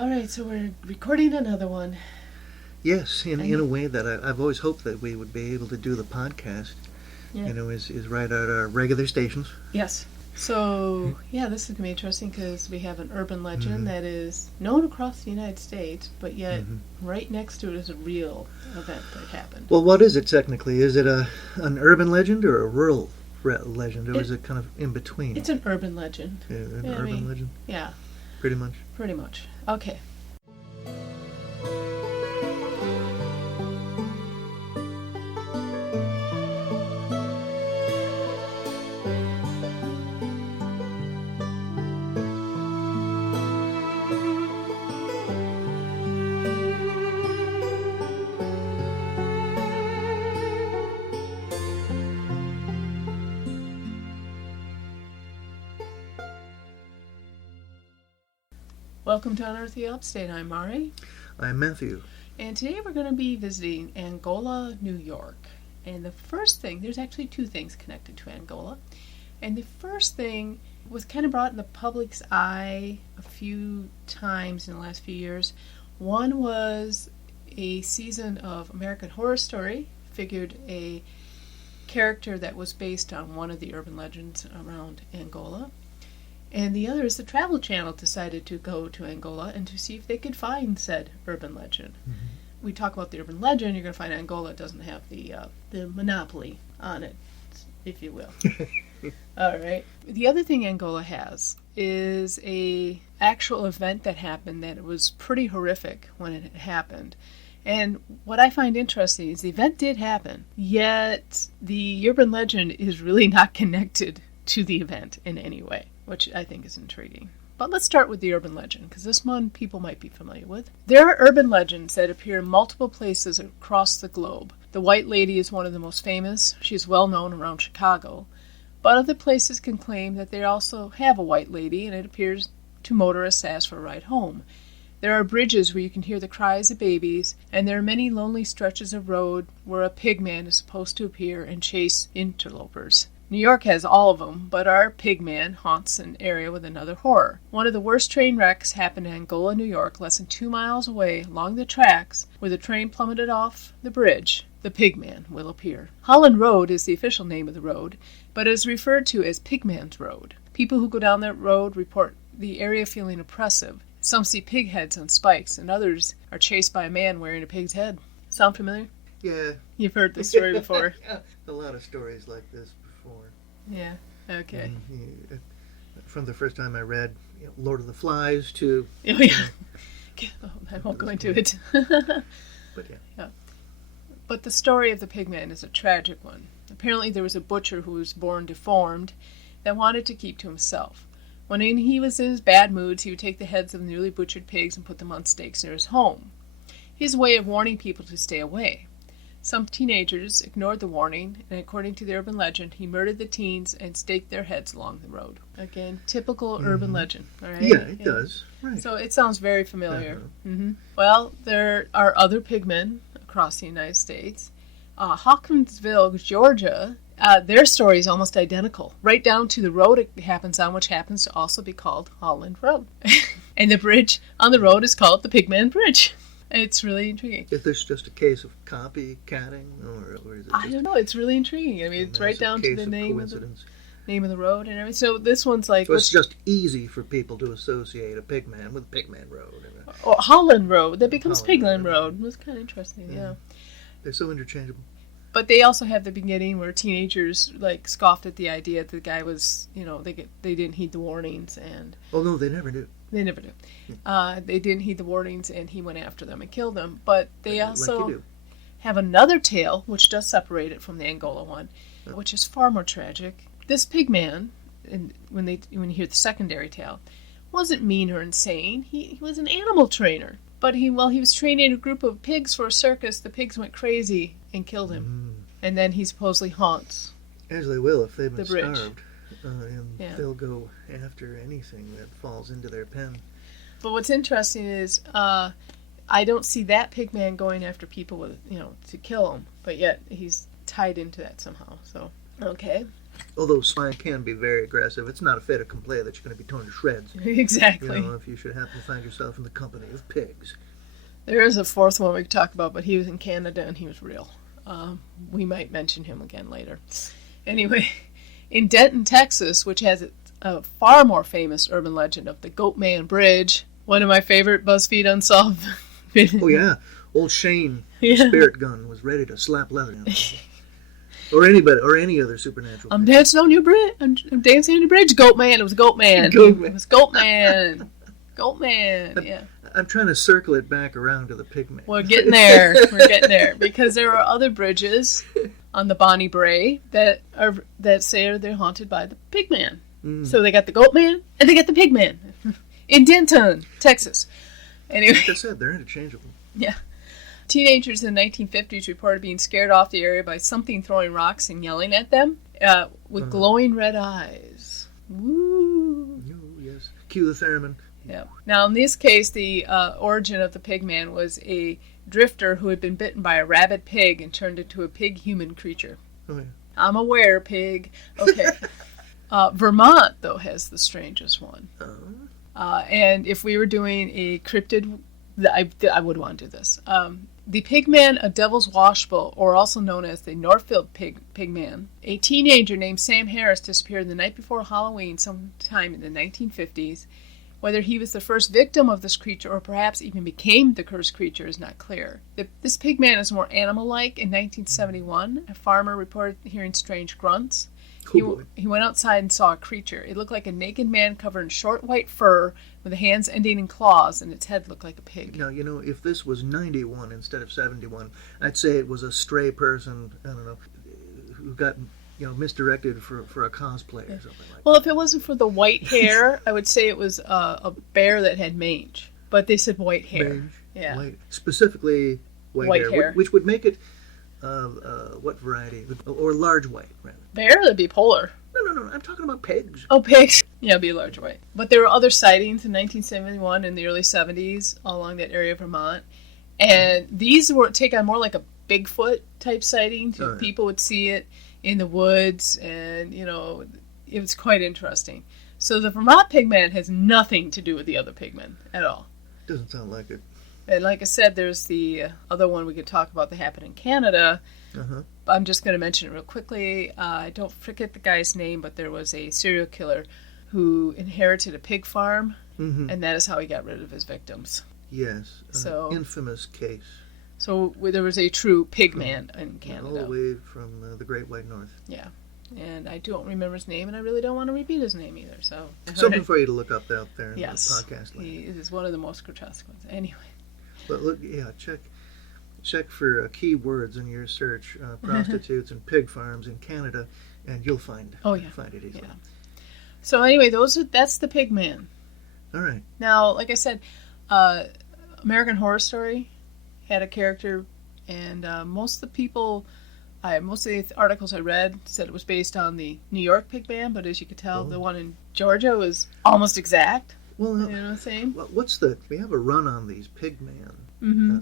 All right, so we're recording another one. Yes, in a way that I've always hoped that we would be able to do the podcast, is right at our regular stations. Yes. So, this is going to be interesting because we have an urban legend that is known across the United States, but yet right next to it is a real event that happened. Well, what is it technically? Is it an urban legend or a rural legend, or is it kind of in between? It's an urban legend. Yeah, urban legend? Yeah. Pretty much? Pretty much. Okay. Welcome to Unearth the Upstate. I'm Mari. I'm Matthew. And today we're going to be visiting Angola, New York. And the first thing, there's actually two things connected to Angola. And the first thing was kind of brought in the public's eye a few times in the last few years. One was a season of American Horror Story, figured a character that was based on one of the urban legends around Angola. And the other is the Travel Channel decided to go to Angola and to see if they could find said urban legend. We talk about the urban legend, you're going to find Angola doesn't have the monopoly on it, if you will. All right. The other thing Angola has is a actual event that happened that was pretty horrific when it happened. And what I find interesting is the event did happen, yet the urban legend is really not connected to the event in any way, which I think is intriguing. But let's start with the urban legend, because this one people might be familiar with. There are urban legends that appear in multiple places across the globe. The White Lady is one of the most famous. She is well known around Chicago. But other places can claim that they also have a White Lady, and it appears to motorists ask for a ride home. There are bridges where you can hear the cries of babies, and there are many lonely stretches of road where a pigman is supposed to appear and chase interlopers. New York has all of them, but our Pigman haunts an area with another horror. One of the worst train wrecks happened in Angola, New York, less than 2 miles away along the tracks where the train plummeted off the bridge. The Pigman will appear. Holland Road is the official name of the road, but it is referred to as Pigman's Road. People who go down that road report the area feeling oppressive. Some see pig heads on spikes, and others are chased by a man wearing a pig's head. Sound familiar? Yeah. You've heard this story before. A lot of stories like this. Yeah, okay. From the first time I read Lord of the Flies to... Oh, yeah. I won't go into it. But yeah. But the story of the Pigman is a tragic one. Apparently there was a butcher who was born deformed that wanted to keep to himself. When he was in his bad moods, he would take the heads of the newly butchered pigs and put them on stakes near his home. His way of warning people to stay away. Some teenagers ignored the warning, and according to the urban legend, he murdered the teens and staked their heads along the road. Again, typical urban legend. All right? Yeah, it does. Right. So it sounds very familiar. Well, there are other pigmen across the United States. Hawkinsville, Georgia, their story is almost identical, right down to the road it happens on, which happens to also be called Holland Road. And the bridge on the road is called the Pigman Bridge. It's really intriguing. Is this just a case of copycatting, or is it? I don't know. It's really intriguing. I mean, it's right down to the name of the road and everything. So this one's like. So it's just easy for people to associate a pigman with Pigman Road. Or Holland Road that becomes Pigman Road. It was kind of interesting. Yeah. They're so interchangeable. But they also have the beginning where teenagers scoffed at the idea that the guy was, they didn't heed the warnings and. Oh no, they never do. They never do. They didn't heed the warnings, and he went after them and killed them. But they also have another tale, which does separate it from the Angola one, which is far more tragic. This pigman, and when you hear the secondary tale, wasn't mean or insane. He was an animal trainer. But while he was training a group of pigs for a circus, the pigs went crazy and killed him. And then he supposedly haunts. As they will if they've been bridge. Starved. And they'll go after anything that falls into their pen. But what's interesting is I don't see that pigman going after people with, to kill them. But yet he's tied into that somehow. So, okay. Although swine can be very aggressive, it's not a fait accompli that you're going to be torn to shreds. Exactly. If you should happen to find yourself in the company of pigs. There is a fourth one we could talk about, but he was in Canada and he was real. We might mention him again later. Anyway, in Denton, Texas, which has a far more famous urban legend of the Goatman Bridge, one of my favorite BuzzFeed Unsolved. Oh yeah, old Shane, spirit gun, was ready to slap leather. Or anybody, or any other supernatural. I'm dancing on your bridge. I'm dancing on your bridge. Goatman. It was Goatman. Goatman. It was Goatman. Goatman. Yeah. I'm trying to circle it back around to the Pigman. We're getting there. We're getting there because there are other bridges on the Bonnie Brae that say they're haunted by the Pigman. Mm. So they got the Goatman and they got the Pigman in Denton, Texas. Anyway, like I said, they're interchangeable. Yeah. Teenagers in the 1950s reported being scared off the area by something throwing rocks and yelling at them with glowing red eyes. Woo! Oh, yes. Cue the theremin. Yeah. Now, in this case, the origin of the Pigman was a drifter who had been bitten by a rabid pig and turned into a pig-human creature. Oh, yeah. I'm aware, pig. Okay. Vermont, though, has the strangest one. And if we were doing a cryptid, I would want to do this. The Pigman, a devil's washbowl, or also known as the Northfield Pigman, a teenager named Sam Harris disappeared the night before Halloween sometime in the 1950s. Whether he was the first victim of this creature or perhaps even became the cursed creature is not clear. This Pigman is more animal-like. In 1971, a farmer reported hearing strange grunts. He went outside and saw a creature. It looked like a naked man covered in short white fur with the hands ending in claws, and its head looked like a pig. Now, if this was 91 instead of 71, I'd say it was a stray person, I don't know, who got misdirected for a cosplay or something like that. Well, if it wasn't for the white hair, I would say it was a bear that had mange. But they said white hair. Mange? Yeah. White, specifically white hair. Which would make it, what variety? Or large white, rather. Bear? That'd be polar. No. I'm talking about pigs. Oh, pigs. Yeah, it'd be large white. But there were other sightings in 1971 and the early 70s along that area of Vermont. And these would take on more like a Bigfoot type sighting. Oh, yeah. People would see it in the woods, and it was quite interesting. So the Vermont Pigman has nothing to do with the other Pigman at all. Doesn't sound like it. And like I said, there's the other one we could talk about that happened in Canada. I'm just going to mention it real quickly. I don't forget the guy's name, but there was a serial killer who inherited a pig farm, and that is how he got rid of his victims. Yes, infamous case. So there was a true Pigman in Canada. All the way from the Great White North. Yeah. And I don't remember his name, and I really don't want to repeat his name either. So something for you to look up out there in the podcast land. He is one of the most grotesque ones. Anyway. But look, check for keywords in your search, prostitutes and pig farms in Canada, and you'll find it easily. Yeah. So anyway, that's the Pigman. All right. Now, like I said, American Horror Story had a character, and most of the articles I read said it was based on the New York Pigman, but as you could tell, the one in Georgia was almost exact. Well, you know what I'm saying? We have a run on these Pigman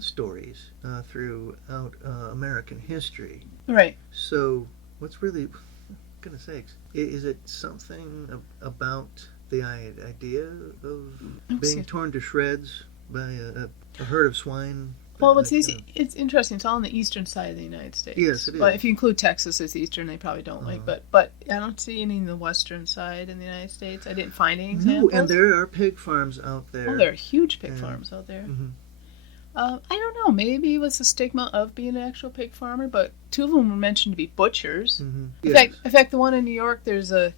stories throughout American history. Right. So, what's really, goodness sakes, is it something about the idea of being torn to shreds by a herd of swine? Well, it's interesting. It's all on the eastern side of the United States. Yes, it is. But if you include Texas as eastern, they probably don't like. But I don't see any in the western side in the United States. I didn't find any examples. No, and there are pig farms out there. Oh, there are huge pig farms out there. I don't know. Maybe it was the stigma of being an actual pig farmer, but two of them were mentioned to be butchers. In fact, the one in New York, there's a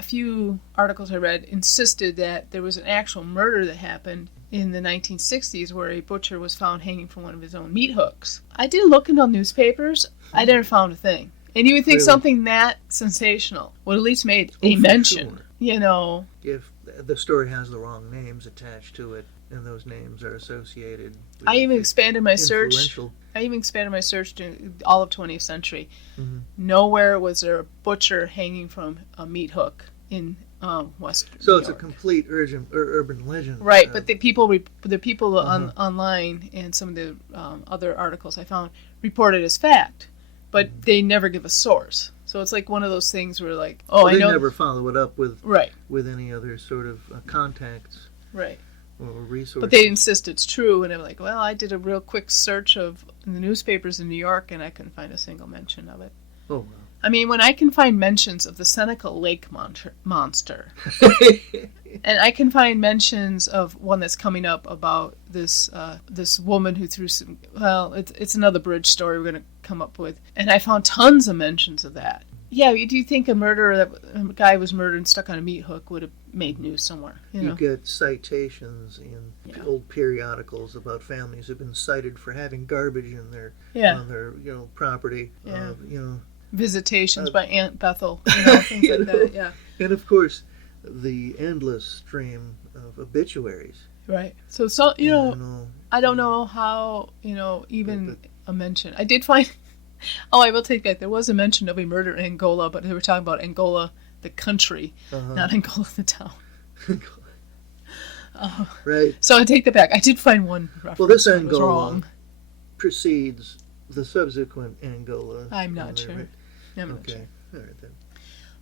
few articles I read insisted that there was an actual murder that happened in the 1960s where a butcher was found hanging from one of his own meat hooks. I did look into newspapers. I never found a thing. And you would think something that sensational would at least made a mention. Sure. If the story has the wrong names attached to it, and those names are associated with I even expanded my search to all of 20th century. Nowhere was there a butcher hanging from a meat hook in Western So New it's York. A complete urban legend. Right, but the people online and some of the other articles I found reported as fact, but they never give a source. So it's like one of those things where like, well, I they know. never follow it up with Right. with any other sort of contacts Right. or resources. But they insist it's true, and I'm like, well, I did a real quick search of the newspapers in New York, and I couldn't find a single mention of it. Oh, wow. I mean, when I can find mentions of the Seneca Lake monster, and I can find mentions of one that's coming up about this this woman who threw some. Well, it's another bridge story we're going to come up with, and I found tons of mentions of that. Yeah, do you think a guy was murdered and stuck on a meat hook would have made news somewhere? You get citations in old periodicals about families who've been cited for having garbage in their on their property. Yeah. You know, visitations by Aunt Bethel, things like that. Yeah. And of course, the endless stream of obituaries. Right. So I don't know how even a mention. I did find. Oh, I will take that. There was a mention of a murder in Angola, but they were talking about Angola, the country, not Angola, the town. Right. So I take that back. I did find one reference. Well, this that was Angola wrong. precedes the subsequent Angola. I'm not sure. Right? I'm not sure. All right, then.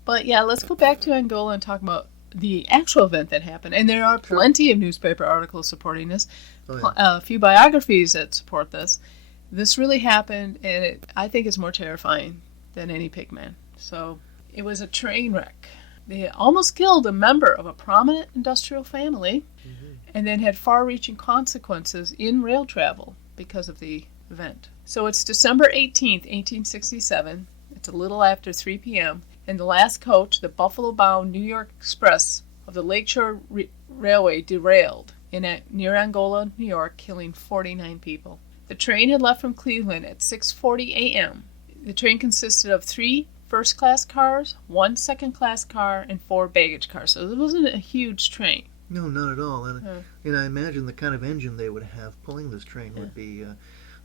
But yeah, let's go back to Angola and talk about the actual event that happened. And there are plenty of newspaper articles supporting this, a few biographies that support this. This really happened, and I think it's more terrifying than any Pigman. So it was a train wreck. They almost killed a member of a prominent industrial family, and then had far-reaching consequences in rail travel because of the event. So it's December 18th, 1867. It's a little after 3 p.m., and the last coach, the Buffalo-bound New York Express of the Lakeshore Railway, derailed near Angola, New York, killing 49 people. The train had left from Cleveland at 6:40 a.m. The train consisted of 3 first-class cars, 1 second-class car, and 4 baggage cars. So it wasn't a huge train. No, not at all. And I imagine the kind of engine they would have pulling this train would be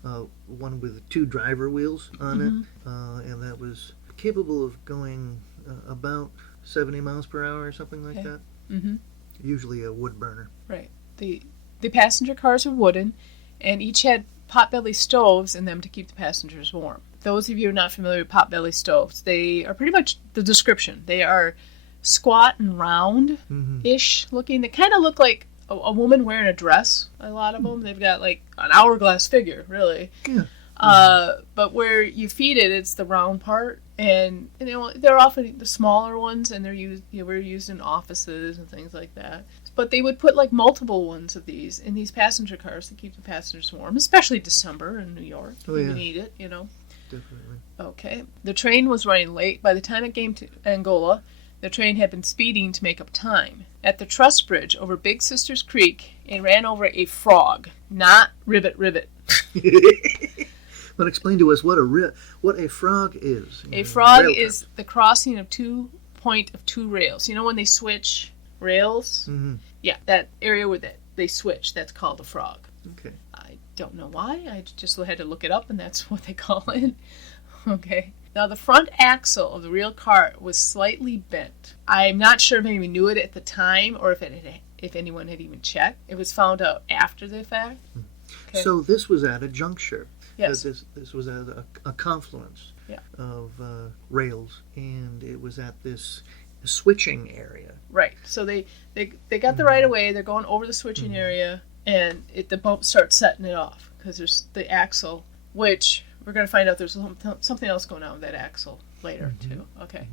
one with 2 driver wheels on it, and that was capable of going about 70 miles per hour or something like that. Mm-hmm. Usually a wood burner. Right. The passenger cars were wooden, and each had potbelly stoves in them to keep the passengers warm. Those of you who are not familiar with potbelly stoves, they are pretty much the description. They are squat and round-ish looking. They kind of look like a woman wearing a dress, a lot of them. They've got like an hourglass figure, really. Yeah. But where you feed it, it's the round part. And they're often the smaller ones, and were used in offices and things like that. But they would put like multiple ones of these in these passenger cars to keep the passengers warm, especially December in New York. Oh, yeah. You need it, Definitely. Okay. The train was running late. By the time it came to Angola, the train had been speeding to make up time. At the truss bridge over Big Sisters Creek, it ran over a frog, not rivet. Well, explain to us what a frog is. A frog is the crossing of 2 rails. You know when they switch rails? Mm-hmm. Yeah, that area where they switch, that's called a frog. Okay. I don't know why. I just had to look it up, and that's what they call it. Okay. Now, the front axle of the real car was slightly bent. I'm not sure if anyone knew it at the time or if anyone had even checked. It was found out after the fact. Okay. So this was at a juncture. Yes. This was at a confluence of rails, and it was at this switching area. Right. So they got the right of way. They're going over the switching area, and the boat starts setting it off because there's the axle, which we're going to find out there's something else going on with that axle later too. Okay.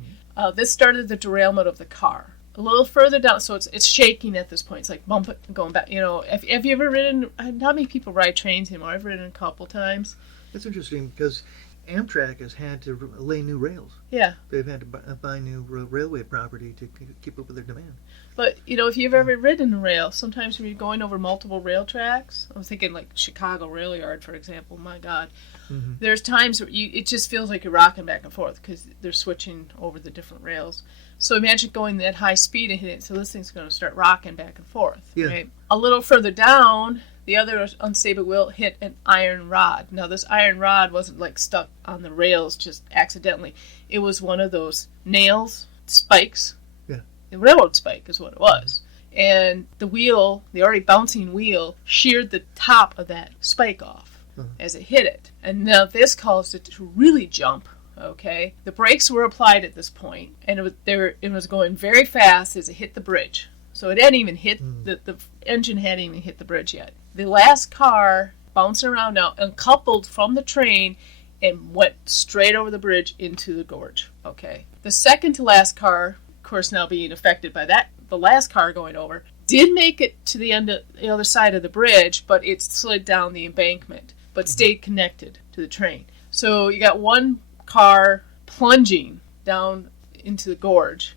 This started the derailment of the car. A little further down, so it's shaking at this point. It's like bump it and going back. Have you ever ridden? Not many people ride trains anymore. I've ridden a couple times. That's interesting because Amtrak has had to lay new rails. Yeah. They've had to buy new railway property to keep up with their demand. But, if you've ever ridden a rail, sometimes when you're going over multiple rail tracks, I was thinking like Chicago Rail Yard, for example, my God. Mm-hmm. There's times where it just feels like you're rocking back and forth because they're switching over the different rails. So imagine going at high speed and hitting it, so this thing's going to start rocking back and forth. Yeah. Right? A little further down, the other unstable wheel hit an iron rod. Now, this iron rod wasn't like stuck on the rails just accidentally. It was one of those nails, spikes. Yeah. The railroad spike is what it was. And the wheel, the already bouncing wheel, sheared the top of that spike off as it hit it. And now this caused it to really jump okay? The brakes were applied at this point, and it was going very fast as it hit the bridge. So it hadn't even hit, the engine hadn't even hit the bridge yet. The last car, bouncing around now, uncoupled from the train and went straight over the bridge into the gorge, okay? The second to last car, of course now being affected by that, the last car going over, did make it to the other side of the bridge, but it slid down the embankment, but stayed connected to the train. So you got one car plunging down into the gorge,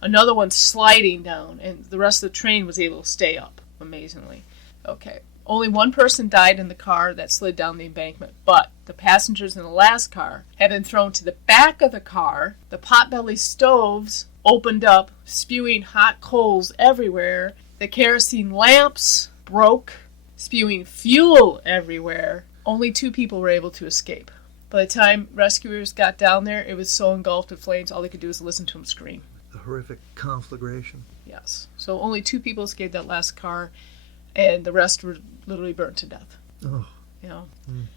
another one sliding down, and the rest of the train was able to stay up, amazingly. Okay. Only one person died in the car that slid down the embankment, but the passengers in the last car had been thrown to the back of the car. The potbelly stoves opened up, spewing hot coals everywhere. The kerosene lamps broke, spewing fuel everywhere. Only 2 people were able to escape. By the time rescuers got down there, it was so engulfed in flames, all they could do was listen to them scream. A horrific conflagration. Yes. So only 2 people escaped that last car, and the rest were literally burnt to death. Oh. You know?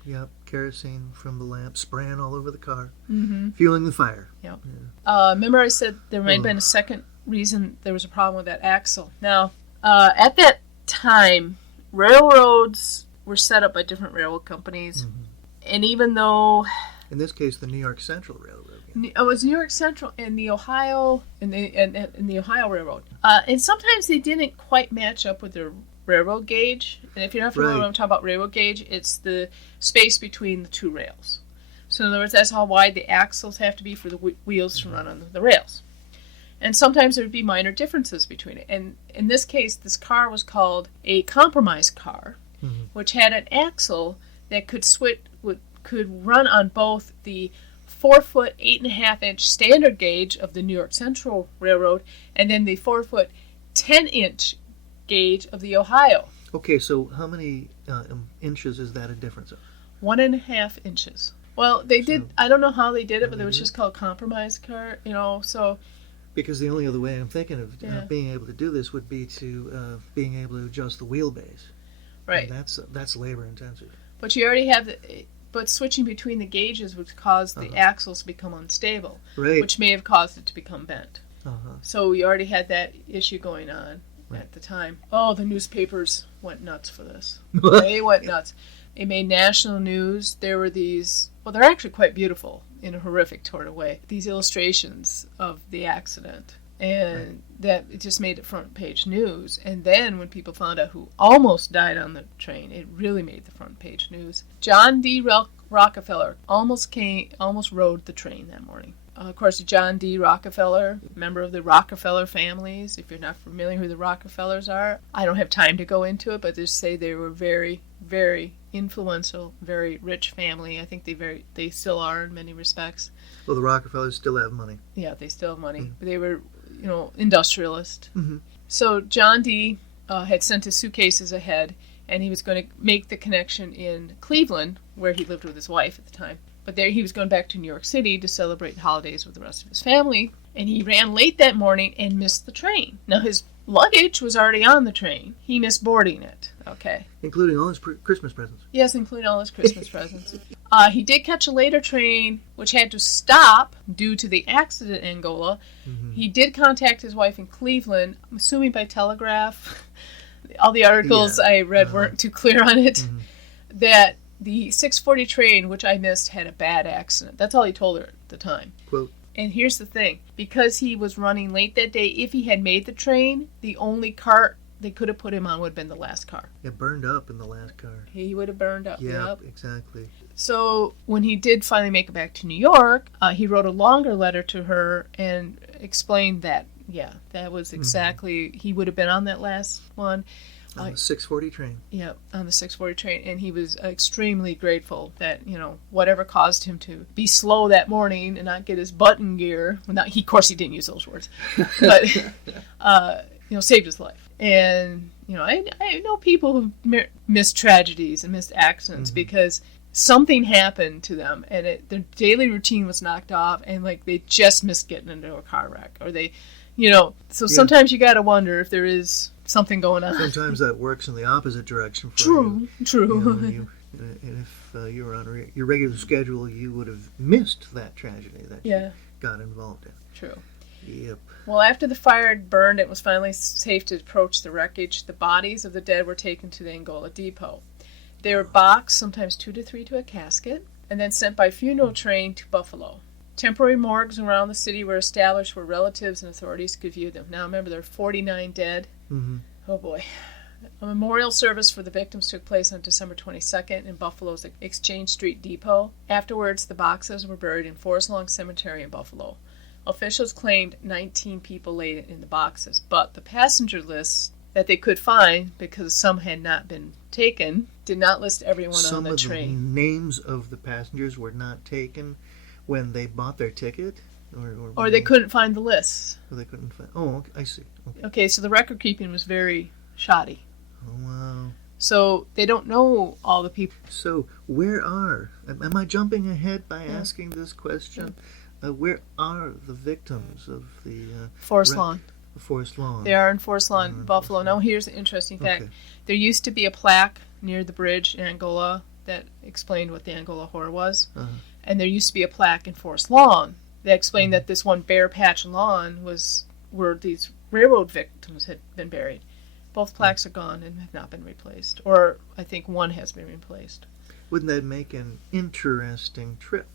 Yep. Kerosene from the lamp spraying all over the car, Mm-hmm. fueling the fire. Yep. Yeah. Remember I said there might have been a second reason there was a problem with that axle. Now, at that time, railroads were set up by different railroad companies. Mm-hmm. And even though... In this case, the New York Central Railroad. Yeah. It was New York Central and the Ohio and the Ohio Railroad. And sometimes they didn't quite match up with their railroad gauge. And if you're not familiar with what I'm talking about railroad gauge, it's the space between the 2 rails. So in other words, that's how wide the axles have to be for the wheels to run on the rails. And sometimes there would be minor differences between it. And in this case, this car was called a compromise car, which had an axle that could run on both the 4-foot, 8.5-inch standard gauge of the New York Central Railroad and then the 4-foot, 10-inch gauge of the Ohio. Okay, so how many inches is that a difference of? 1.5 inches. Well, they did, I don't know how they did it, but it was just called compromise car, so... Because the only other way I'm thinking of being able to do this would be to being able to adjust the wheelbase. Right. And that's labor intensive. But you already have but switching between the gauges would cause the axles to become unstable, which may have caused it to become bent. So we already had that issue going on at the time. Oh, the newspapers went nuts for this. They went nuts. It made national news. There were these, well, they're actually quite beautiful in a horrific sort of way, these illustrations of the accident. And that it just made it front page news. And then when people found out who almost died on the train, it really made the front page news. John D. Rockefeller almost rode the train that morning. Of course, John D. Rockefeller, member of the Rockefeller families. If you're not familiar who the Rockefellers are, I don't have time to go into it, but just say they were very, very influential, very rich family. I think they still are in many respects. Well, the Rockefellers still have money. Yeah, they still have money. They were, industrialist. So John D. Had sent his suitcases ahead, and he was going to make the connection in Cleveland, where he lived with his wife at the time. But there he was going back to New York City to celebrate the holidays with the rest of his family, and he ran late that morning and missed the train. Now, his luggage was already on the train. He missed boarding it, okay? Including all his Christmas presents. Yes, including all his Christmas presents. He did catch a later train, which had to stop due to the accident in Angola. He did contact his wife in Cleveland, I'm assuming by telegraph. All the articles I read weren't too clear on it. That the 6:40 train, which I missed, had a bad accident. That's all he told her at the time. Quote. And here's the thing. Because he was running late that day, if he had made the train, the only car they could have put him on would have been the last car. It burned up in the last car. He would have burned up. Yep, exactly. So when he did finally make it back to New York, he wrote a longer letter to her and explained that, that was exactly, he would have been on that last one. On the 6:40 train. Yeah, on the 6:40 train. And he was extremely grateful that, whatever caused him to be slow that morning and not get his button gear. Well, of course, he didn't use those words. But, saved his life. And, I know people who missed tragedies and missed accidents because something happened to them and their daily routine was knocked off and, they just missed getting into a car wreck. Or they, so sometimes you got to wonder if there is something going on. Sometimes that works in the opposite direction for True. you. And if you were on your regular schedule, you would have missed that tragedy that you got involved in. True. Yep. Well, after the fire had burned, it was finally safe to approach the wreckage. The bodies of the dead were taken to the Angola depot. They were boxed, sometimes 2 to 3 to a casket, and then sent by funeral train to Buffalo. Temporary morgues around the city were established where relatives and authorities could view them. Now, remember, there are 49 dead. Mm-hmm. Oh, boy. A memorial service for the victims took place on December 22nd in Buffalo's Exchange Street Depot. Afterwards, the boxes were buried in Forest Lawn Cemetery in Buffalo. Officials claimed 19 people laid in the boxes, but the passenger list that they could find, because some had not been taken, did not list everyone on the train. Some of the names of the passengers were not taken when they bought their ticket? Or they couldn't find the list. Or they couldn't find... Oh, okay, I see. Okay, so the record keeping was very shoddy. Oh, wow. So they don't know all the people. So where are... Am I jumping ahead by asking this question? Where are the victims of the... Forest Lawn. Forest Lawn. They are in Forest Lawn, Buffalo. Now, here's the interesting fact. Okay. There used to be a plaque near the bridge in Angola that explained what the Angola horror was. Uh-huh. And there used to be a plaque in Forest Lawn that explained that this one bare patch lawn was where these railroad victims had been buried. Both plaques are gone and have not been replaced. Or I think one has been replaced. Wouldn't that make an interesting trip?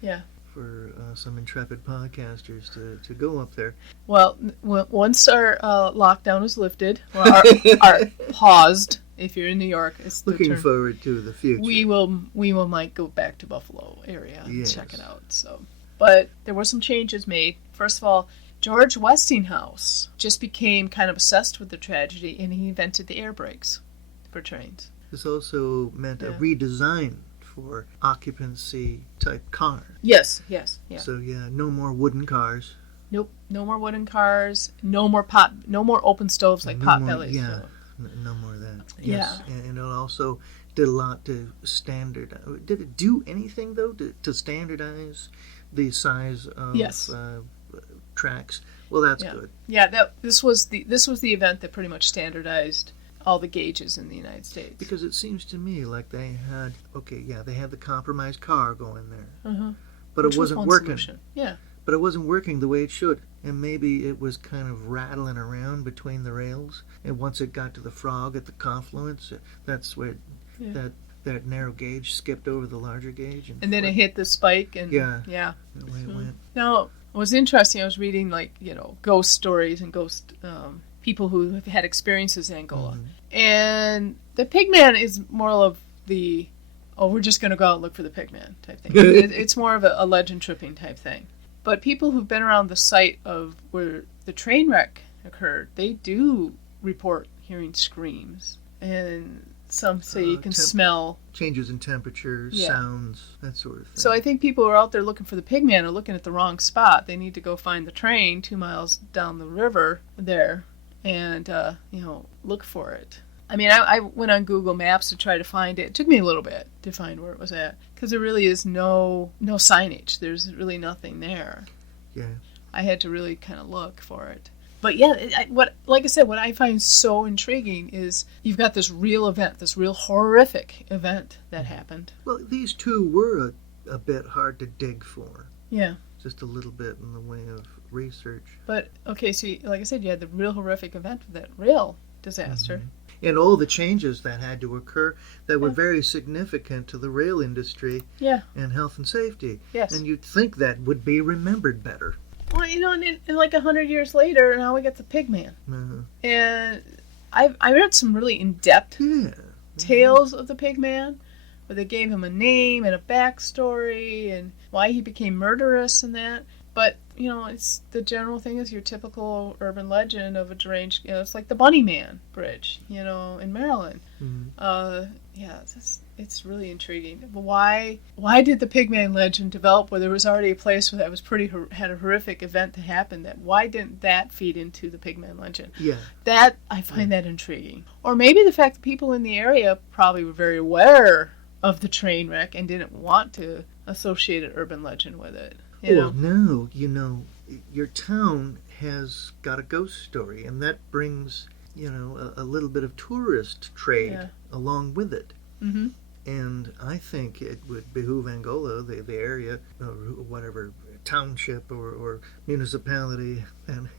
Yeah. For some intrepid podcasters to go up there. Well, once our lockdown was lifted, well, our paused, if you're in New York, it's looking forward to the future. We might go back to Buffalo area and check it out. So, but there were some changes made. First of all, George Westinghouse just became kind of obsessed with the tragedy, and he invented the air brakes for trains. This also meant a redesign for occupancy type car. Yes. So no more wooden cars. Nope, no more wooden cars. No more open stoves like Potbellies. Yeah, no more of that. Yes. Yeah, and it also did a lot to standardize. Did it do anything though to standardize the size of tracks? Well, that's good. Yeah, this was the event that pretty much standardized all the gauges in the United States. Because it seems to me like they had the compromised car going there. Uh-huh. But it wasn't working. Solution. Yeah. But it wasn't working the way it should. And maybe it was kind of rattling around between the rails. And once it got to the frog at the confluence, that's where that narrow gauge skipped over the larger gauge. And then it hit the spike. And the way it went. Now, it was interesting. I was reading ghost stories and ghost... people who have had experiences in Angola. Mm-hmm. And the Pigman is more of the, we're just going to go out and look for the Pigman type thing. It's more of a legend tripping type thing. But people who've been around the site of where the train wreck occurred, they do report hearing screams. And some say you can smell... changes in temperature, sounds, that sort of thing. So I think people who are out there looking for the Pigman are looking at the wrong spot. They need to go find the train 2 miles down the river there. And, look for it. I mean, I went on Google Maps to try to find it. It took me a little bit to find where it was at. Because there really is no signage. There's really nothing there. Yeah. I had to really kind of look for it. But what I find so intriguing is you've got this real event, this real horrific event that happened. Well, these two were a bit hard to dig for. Yeah. Just a little bit in the way of research. But, okay, so like I said, you had the real horrific event of that rail disaster. Mm-hmm. And all the changes that had to occur that were very significant to the rail industry and health and safety. Yes. And you'd think that would be remembered better. Well, and like 100 years later, now we got the Pigman. Uh-huh. And I read some really in-depth tales of the Pigman, where they gave him a name and a backstory and why he became murderous and that. But, it's the general thing is your typical urban legend of a deranged, it's like the Bunnyman Bridge, in Maryland. Mm-hmm. It's really intriguing. Why did the Pigman legend develop where there was already a place where that was had a horrific event to happen? Why didn't that feed into the Pigman legend? Yeah. That, I find that intriguing. Or maybe the fact that people in the area probably were very aware of the train wreck and didn't want to associate an urban legend with it. No, your town has got a ghost story, and that brings a little bit of tourist trade Yeah. along with it. Mm-hmm. And I think it would behoove Angola, the area, or whatever township or municipality, and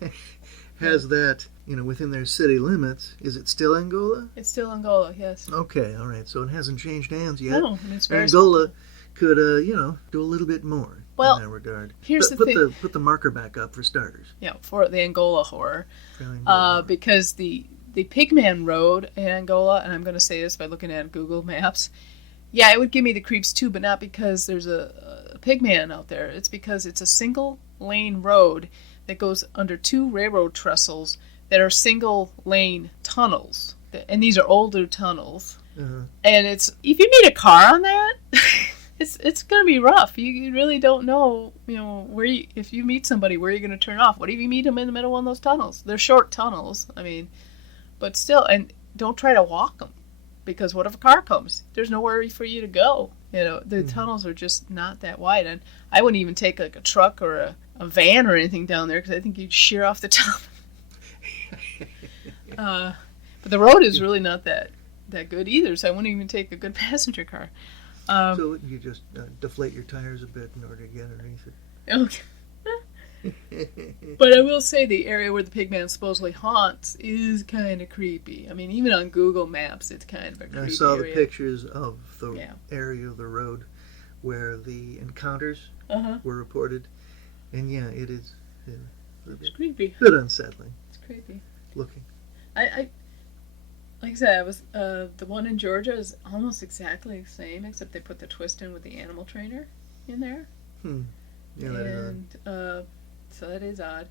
has that, within their city limits. Is it still Angola? It's still Angola, yes. Okay, all right. So it hasn't changed hands yet. No, and it's very Angola could, do a little bit more Well, in that regard. here's the thing. Put the marker back up for starters. Yeah, for the Angola horror. For Angola. Because the Pigman Road in Angola, and I'm going to say this by looking at Google Maps, yeah, it would give me the creeps too, but not because there's a pigman out there. It's because it's a single lane road that goes under two railroad trestles that are single lane tunnels. And these are older tunnels. Uh-huh. And if you meet a car on that, it's going to be rough. You really don't know, if you meet somebody, where you're going to turn off. What if you meet them in the middle of one of those tunnels? They're short tunnels, but still, and don't try to walk them. Because what if a car comes? There's nowhere for you to go. The tunnels are just not that wide. And I wouldn't even take like a truck or a van or anything down there because I think you'd shear off the top. But the road is really not that good either, so I wouldn't even take a good passenger car. So you just deflate your tires a bit in order to get underneath it. Okay. But I will say the area where the pigman supposedly haunts is kind of creepy. Even on Google Maps, it's kind of a creepy I saw area. the pictures of the area of the road where the encounters were reported. And yeah, it is It's creepy. a bit unsettling It's creepy. looking. I like I said, the one in Georgia is almost exactly the same, except they put the twist in with the animal trainer in there. Yeah, that is And so that is odd.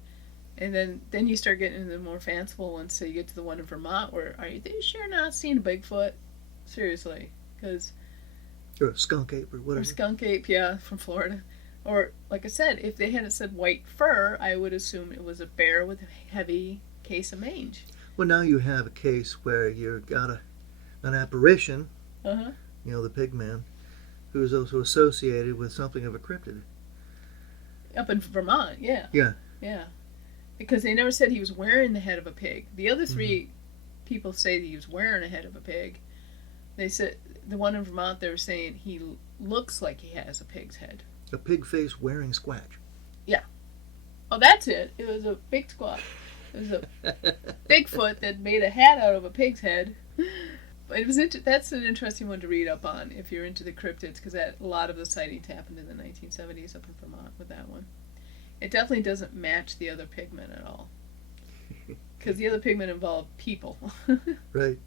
And then you start getting into the more fanciful ones. So you get to the one in Vermont where, are you sure not seeing a Bigfoot? Seriously. Because... Or a skunk ape or whatever. Or skunk ape, yeah, from Florida. Or, like I said, if they hadn't said white fur, I would assume it was a bear with a heavy case of mange. Well, now you have a case where you've got an apparition, Uh-huh. the pigman, who is also associated with something of a cryptid. Up in Vermont, yeah. Yeah. Yeah. Because they never said he was wearing the head of a pig. The other three people say that he was wearing a head of a pig. They said, the one in Vermont, they were saying he looks like he has a pig's head. A pig face wearing squatch. Yeah. Oh, that's it. It was a big squat. It was a Bigfoot that made a hat out of a pig's head. But that's an interesting one to read up on if you're into the cryptids, because a lot of the sightings happened in the 1970s up in Vermont with that one. It definitely doesn't match the other pigmen at all. Because the other pigmen involved people. Right.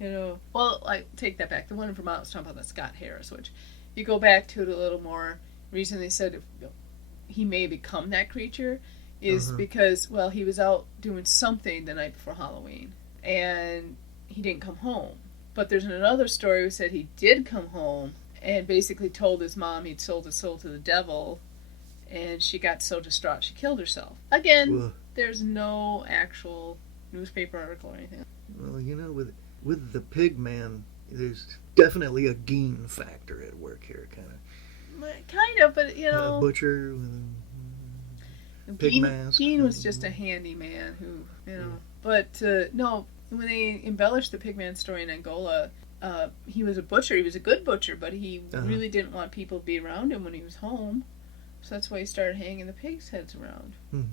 Well, I take that back. The one in Vermont was talking about the Scott Harris, which you go back to it a little more. The reason they said he may become that creature is because, well, he was out doing something the night before Halloween, and he didn't come home. But there's another story who said he did come home and basically told his mom he'd sold his soul to the devil, and she got so distraught she killed herself. Again, there's no actual newspaper article or anything. Well, with the pigman, there's definitely a Geen factor at work here, kind of, but a butcher with a pig mask. Geen was just a handyman who, But no, when they embellished the pigman story in Angola, he was a butcher. He was a good butcher, but he really didn't want people to be around him when he was home. So that's why he started hanging the pigs' heads around. It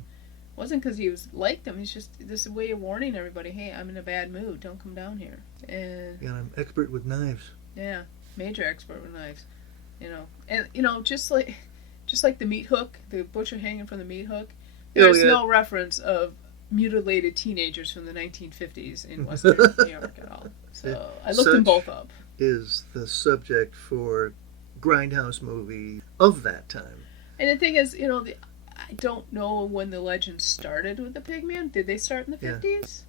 wasn't because he liked them. He's just this way of warning everybody, hey, I'm in a bad mood. Don't come down here. And I'm expert with knives. Yeah, major expert with knives. And just like the meat hook, the butcher hanging from the meat hook. There's no reference of mutilated teenagers from the 1950s in Western New York at all. So I looked them both up. Is the subject for grindhouse movie of that time. And the thing is, I don't know when the legend started with the pigman. Did they start in the 50s?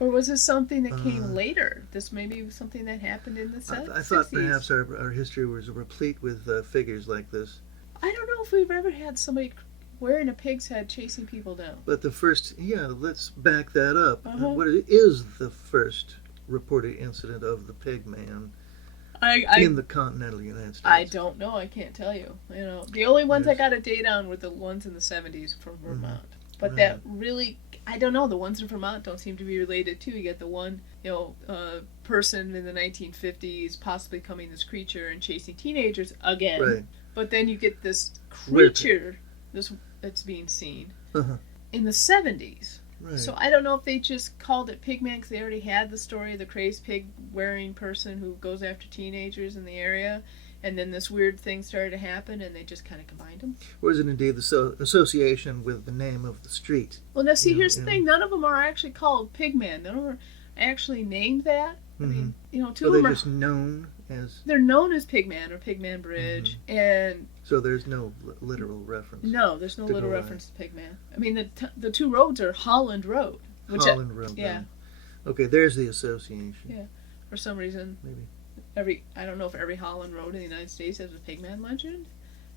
Or was this something that came later? This maybe was something that happened in the 60s? I thought perhaps our history was replete with figures like this. I don't know if we've ever had somebody wearing a pig's head chasing people down. But the first, let's back that up. What is the first reported incident of the pigman in the continental United States? I don't know. I can't tell you. The only ones I got a date on were the ones in the 70s from Vermont. But that really, I don't know, the ones in Vermont don't seem to be related too. You get the one, person in the 1950s possibly becoming this creature and chasing teenagers again. Right. But then you get this creature that's being seen in the 70s. Right. So I don't know if they just called it Pigman because they already had the story of the crazed pig-wearing person who goes after teenagers in the area, and then this weird thing started to happen, and they just kind of combined them. Or is it indeed the association with the name of the street? Well, now see, here's the thing. None of them are actually called Pigman. None of them are actually named that. I mean, two of them they're are just known as... They're known as Pigman or Pigman Bridge, and... So there's no literal reference. No, there's no literal reference to Pigman. I mean, the two roads are Holland Road. Holland Road. Yeah. Then. Okay, there's the association. Yeah. For some reason, maybe. I don't know if every Holland Road in the United States has a Pigman legend.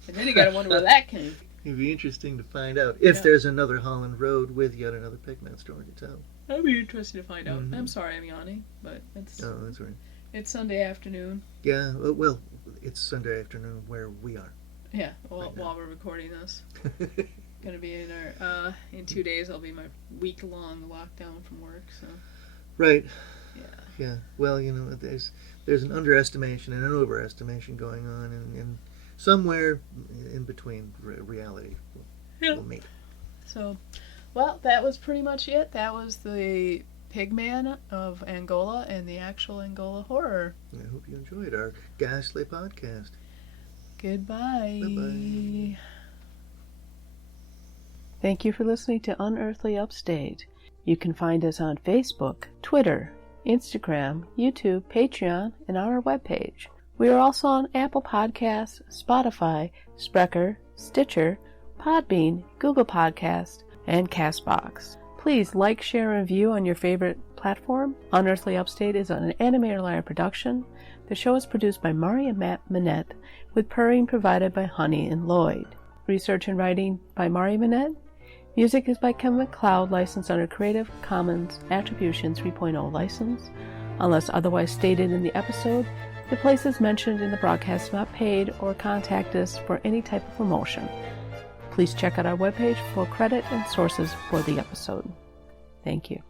And then you gotta wonder where that came from. It'd be interesting to find out if there's another Holland Road with yet another Pigman story to tell. That'd be interesting to find out. I'm sorry I'm yawning, but it's... Oh, that's right. It's Sunday afternoon. Yeah, well, it's Sunday afternoon where we are. Yeah, while we're recording this. Gonna be in our in 2 days. I'll be my week-long lockdown from work. So. Right. Yeah. Yeah. Well, there's an underestimation and an overestimation going on, and somewhere in between reality we'll meet. So, well, that was pretty much it. That was the Pigman of Angola and the actual Angola horror. I hope you enjoyed our ghastly podcast. Goodbye. Bye-bye. Thank you for listening to Unearthly Upstate. You can find us on Facebook, Twitter, Instagram, YouTube, Patreon, and on our webpage. We are also on Apple Podcasts, Spotify, Spreaker, Stitcher, Podbean, Google Podcasts, and CastBox. Please like, share, and review on your favorite platform. Unearthly Upstate is an Animator Liar production. The show is produced by Mari and Matt Manette, with purring provided by Honey and Lloyd. Research and writing by Mari Manette. Music is by Kevin MacLeod, licensed under Creative Commons Attribution 3.0 license. Unless otherwise stated in the episode, the places mentioned in the broadcast are not paid or contact us for any type of promotion. Please check out our webpage for credit and sources for the episode. Thank you.